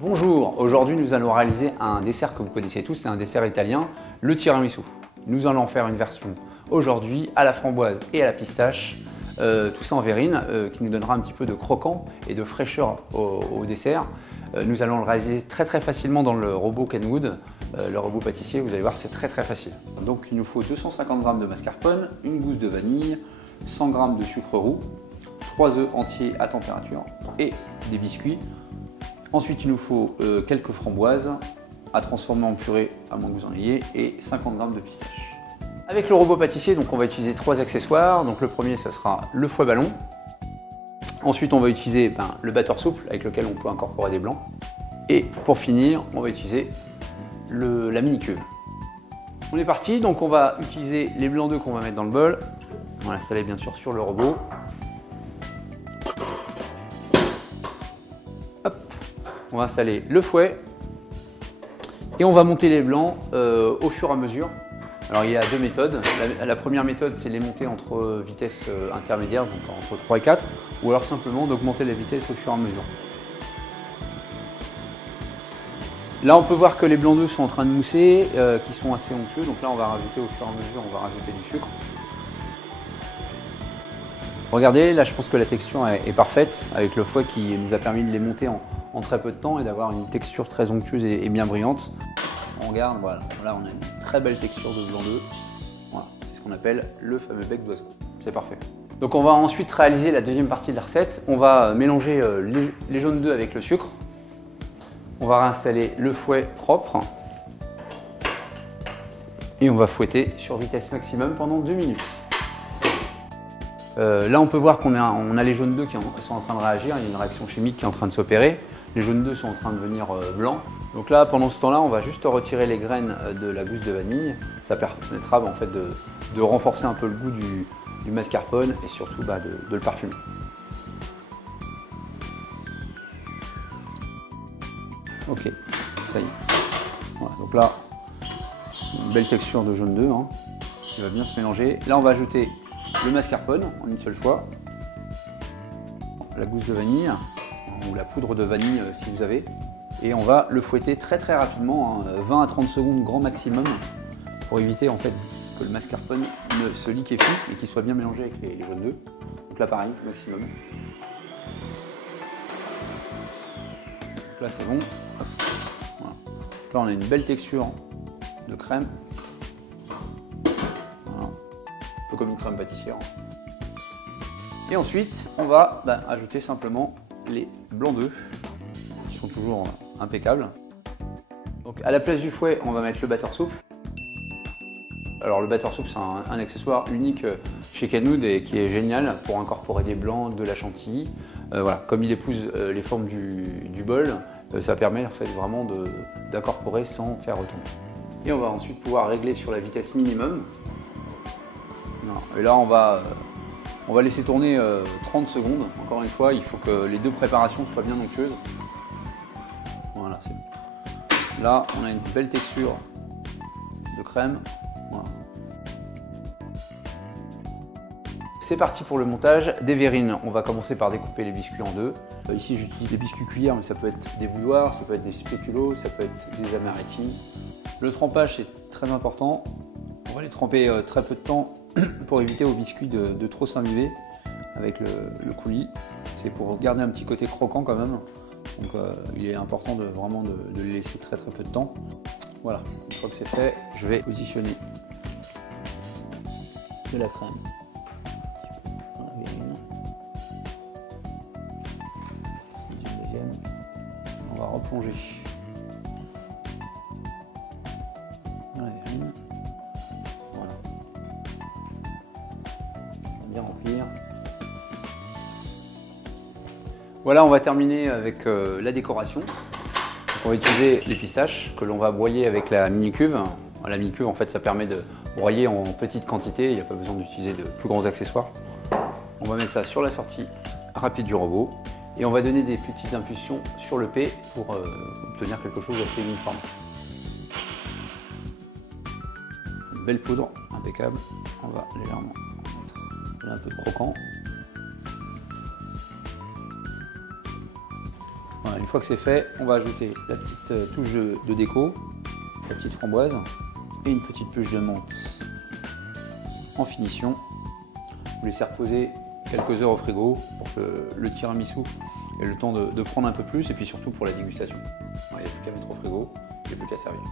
Bonjour, aujourd'hui nous allons réaliser un dessert que vous connaissez tous, c'est un dessert italien, le tiramisu. Nous allons en faire une version aujourd'hui à la framboise et à la pistache, tout ça en verrine, qui nous donnera un petit peu de croquant et de fraîcheur au dessert. Nous allons le réaliser très facilement dans le robot Kenwood, le robot pâtissier, vous allez voir c'est très facile. Donc il nous faut 250 g de mascarpone, une gousse de vanille, 100 g de sucre roux, 3 œufs entiers à température et des biscuits. Ensuite, il nous faut quelques framboises à transformer en purée à moins que vous en ayez et 50 g de pistache. Avec le robot pâtissier, donc on va utiliser 3 accessoires. Donc le premier, ce sera le fouet ballon. Ensuite, on va utiliser le batteur souple avec lequel on peut incorporer des blancs. Et pour finir, on va utiliser la mini cuve. On est parti, donc on va utiliser les blancs d'œufs qu'on va mettre dans le bol. On va l'installer bien sûr sur le robot. On va installer le fouet et on va monter les blancs au fur et à mesure. Alors il y a deux méthodes. La première méthode, c'est les monter entre vitesse intermédiaire, donc entre 3 et 4, ou alors simplement d'augmenter la vitesse au fur et à mesure. Là on peut voir que les blancs d'œufs sont en train de mousser, qui sont assez onctueux, donc là on va rajouter au fur et à mesure, on va rajouter du sucre. Regardez, là je pense que la texture est parfaite avec le fouet qui nous a permis de les monter en très peu de temps et d'avoir une texture très onctueuse et bien brillante. On regarde, voilà, là on a une très belle texture de blanc d'œuf. Voilà, c'est ce qu'on appelle le fameux bec d'oiseau. C'est parfait. Donc on va ensuite réaliser la deuxième partie de la recette. On va mélanger les jaunes d'œufs avec le sucre. On va réinstaller le fouet propre. Et on va fouetter sur vitesse maximum pendant 2 minutes. Là on peut voir qu'on a les jaunes d'œufs qui sont en train de réagir, il y a une réaction chimique qui est en train de s'opérer. Les jaunes d'œufs sont en train de devenir blancs. Donc là, pendant ce temps-là, on va juste retirer les graines de la gousse de vanille. Ça permettra en fait, de renforcer un peu le goût du mascarpone et surtout de le parfumer. Ok, ça y est. Voilà, donc là, une belle texture de jaune d'œuf, qui va bien se mélanger. Là, on va ajouter le mascarpone en une seule fois, la gousse de vanille ou la poudre de vanille si vous avez, et on va le fouetter très rapidement, 20 à 30 secondes grand maximum, pour éviter en fait que le mascarpone ne se liquéfie et qu'il soit bien mélangé avec les jaunes d'œufs. Donc là pareil, maximum. Donc là c'est bon. Voilà. Là on a une belle texture de crème. Voilà. Un peu comme une crème pâtissière. Et ensuite, on va ajouter simplement les blancs d'œufs, qui sont toujours impeccables. Donc à la place du fouet, on va mettre le batteur souple. Alors le batteur souple, c'est un accessoire unique chez Kenwood et qui est génial pour incorporer des blancs, de la chantilly. Voilà, comme il épouse les formes du bol, ça permet en fait vraiment d'incorporer sans faire retomber. Et on va ensuite pouvoir régler sur la vitesse minimum. Et là, on va laisser tourner 30 secondes. Encore une fois, il faut que les deux préparations soient bien onctueuses. Voilà, c'est bon. Là, on a une belle texture de crème. Voilà. C'est parti pour le montage des verrines. On va commencer par découper les biscuits en deux. Ici, j'utilise des biscuits cuillères, mais ça peut être des bouilloires, ça peut être des spéculoos, ça peut être des amaretti. Le trempage, c'est très important. On va les tremper très peu de temps pour éviter aux biscuits de trop s'imbiber avec le coulis. C'est pour garder un petit côté croquant quand même. Donc il est important de les laisser très peu de temps. Voilà, une fois que c'est fait, je vais positionner de la crème dans la verrine. C'est une deuxième. On va replonger dans la verrine. Voilà. On va bien remplir. Voilà, on va terminer avec la décoration. Donc, on va utiliser les pistaches que l'on va broyer avec la mini cuve. La mini cuve, en fait, ça permet de broyer en petite quantité. Il n'y a pas besoin d'utiliser de plus grands accessoires. On va mettre ça sur la sortie rapide du robot et on va donner des petites impulsions sur le P pour obtenir quelque chose d'assez uniforme. Une belle poudre, impeccable. On va légèrement mettre un peu de croquant. Voilà, une fois que c'est fait, on va ajouter la petite touche de déco, la petite framboise et une petite touche de menthe en finition. Vous laissez reposer quelques heures au frigo pour que le tiramisu ait le temps de prendre un peu plus et puis surtout pour la dégustation. Il n'y a plus qu'à mettre au frigo, il n'y a plus qu'à servir.